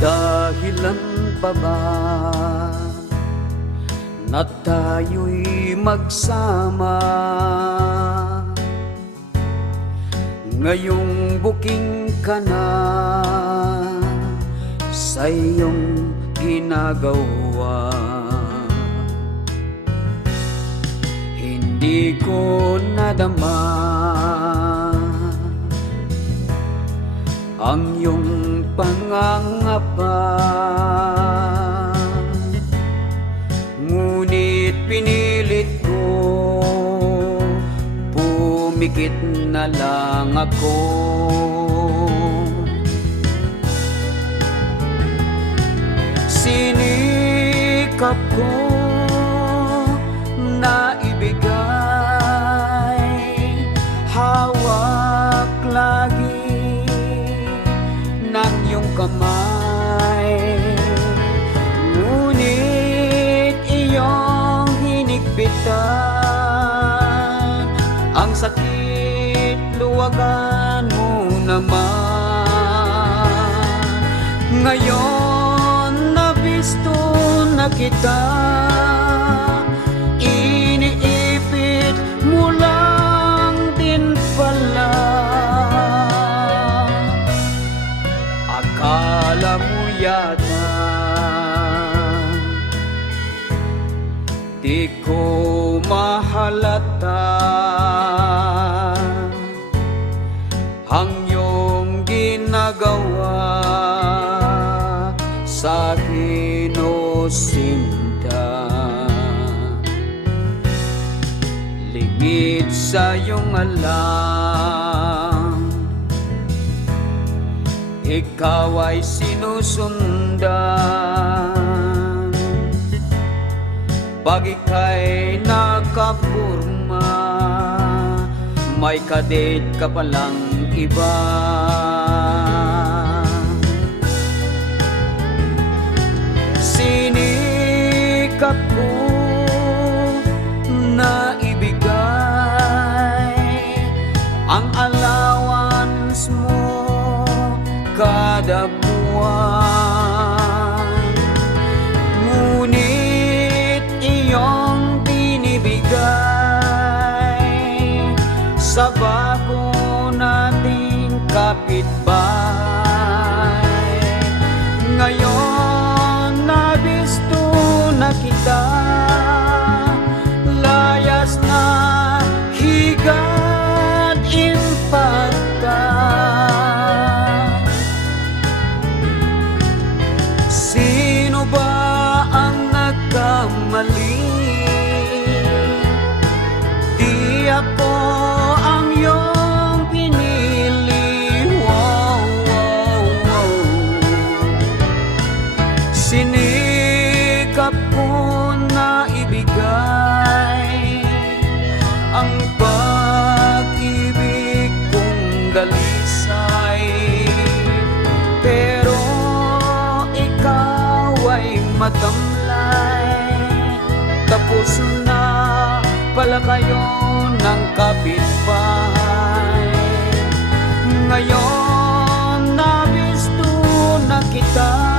dahilan pa ba na tayo'y magsama? Ngayong buking ka na sa iyong ginagawa, hindi ko nadama ang iyong pangangapa. Ngunit pinilit ko, pumikit na lang ako. Sinikap ko na ibigay hawak lagi ng iyong kamay, ngunit iyong hinigpitan. Ang sakit, luwagan mo naman. Ngayon nabisto na kita, iniipit mo lang din pala. Akala mo yata di ko mahalata ang iyong ginagawa sa akin, o Sinta. Lingid sa iyong alam, ikaw ay sinusundan. Pag ika'y nakapurma, may kadate ka palang iba. Sinikap ko na ibigay ang allowance mo kada buwan, ngunit iyong binibigay sa bago nating kapitbahay. Ngayon nabisto na kita, layas na higad impacta. Sino ba ang nagkamali? Di ako ang iyong pinili. Wow, wow, wow. Sinikap ko na ibigay ang pag-ibig kong dalisay, pero ikaw ay matamlay. Tapos na pala kayo ng kapitbahay. Ngayon nabisto na kita,